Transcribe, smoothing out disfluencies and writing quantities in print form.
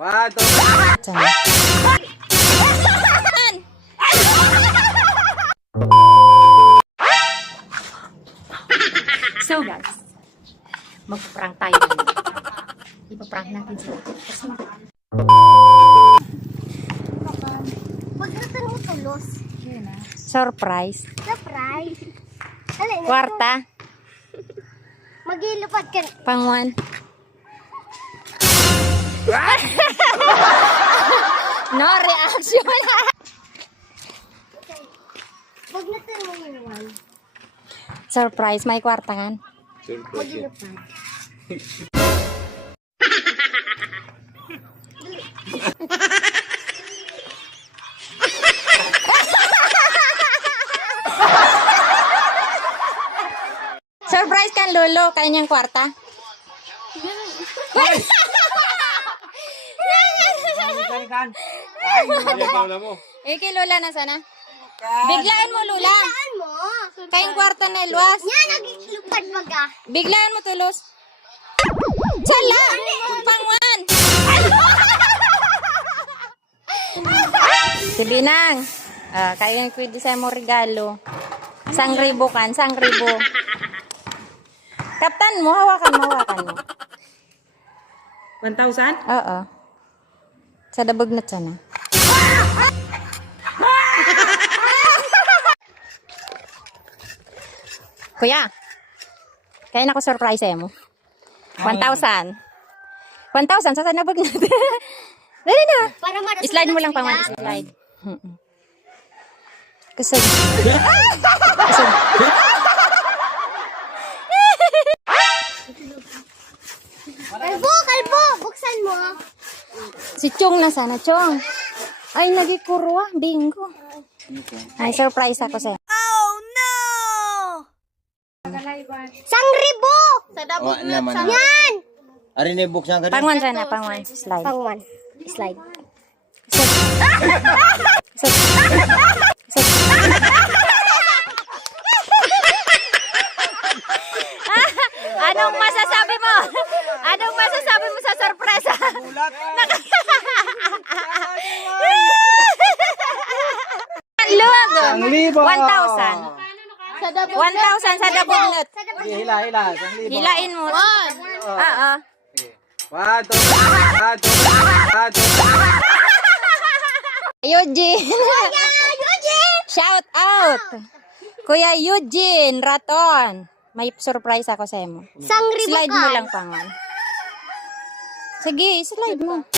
One, two, So guys, magpaprank tayo ngayon. Ipaprank natin sila. Pagkatan mo tulos. Surprise. Surprise. Alin, Kwarta. Maglilipad ka. Pangwan. No reaction. Maglatan mo yung one. Surprise, may kwarta kan. Maglilipad. Surprise kan lolo, kanyang kwarta. Kay lola na sana. Biglaan mo lola. Saan mo? Kayong kwarta na ilwas. Yan, naglilipad maga. Biglaan mo tulos. Sala! Pangwan! Si Binang. Kaya yung pwede sa mo regalo. 1,000 kan, 1,000. Kaptan mo, hawakan mo. 1,000? Oo. Sa dabog na sana. Kuya, kaya na ko surprise mo. 1,000. 1,000 sa nabag natin. Dali na. Para marasal Slide mo na lang sila. pang slide. Kusog. Kusog. Kalbo, buksan mo. Si Chong na sana, Chong. Ay, nagikurwa. Bingo. Ay, surprise ako sa'yo. 1,000. Sa Oh, naman. Yan. Ari na buksan ka rin. Pangwan sana, pangwan. Slide. Pang one. Slide. Kusog. Kusog. Anong masasabi mo? Anong masasabi mo sa sorpresa? Luwag. 1,000. 1,000 sa dabunot. Hila. Hilain mo. Oo. One, two, one, two, one, two. Eugene. Shout out. Kuya Eugene Raton. May surprise ako sa mo. Sang ribo Slide ka. mo lang pangan. Sige, slide mo.